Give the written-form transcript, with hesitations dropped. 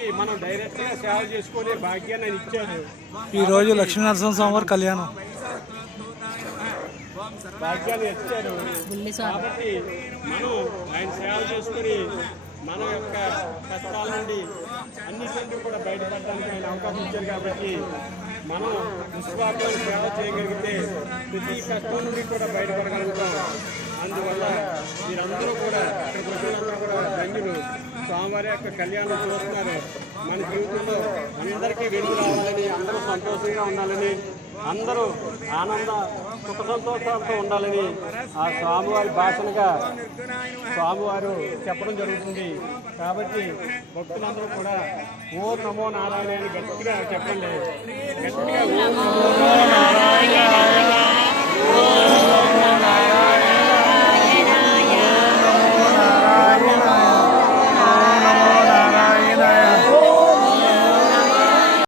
అందరికీ మనం డైరెక్ట్గా సేవ చేసుకునే భాగ్యాన్ని ఆయన ఇచ్చాడు. ఈరోజు లక్ష్మీనరసింహ స్వామి వారి కళ్యాణం భాగ్యాన్ని ఇచ్చాడు. కాబట్టి మనం ఆయన సేవ చేసుకుని మన యొక్క కష్టాల నుండి అన్నింటి కూడా బయటపడడానికి ఆయన అవకాశం ఇచ్చారు. కాబట్టి మనం విశ్వాసంలో సేవ చేయగలిగితే ప్రతి కష్టం నుండి కూడా బయటపడగలుగుతాం. అందువల్ల మీరందరూ కూడా ఇక్కడికి వచ్చినందరూ కూడా ధన్యులు. స్వామివారి యొక్క కళ్యాణం చూస్తున్నారు. మన జీవితంలో అందరికీ వెలుగు రావాలని, అందరూ సంతోషంగా ఉండాలని, అందరూ ఆనంద సుఖ సంతోషాలతో ఉండాలని ఆ స్వామివారి భాషలుగా స్వామివారు చెప్పడం జరుగుతుంది. కాబట్టి భక్తులందరూ కూడా ఓ నమో నారాయణ అని గట్టిగా చెప్పండి. గట్టిగా ఓ నమో నారాయణ.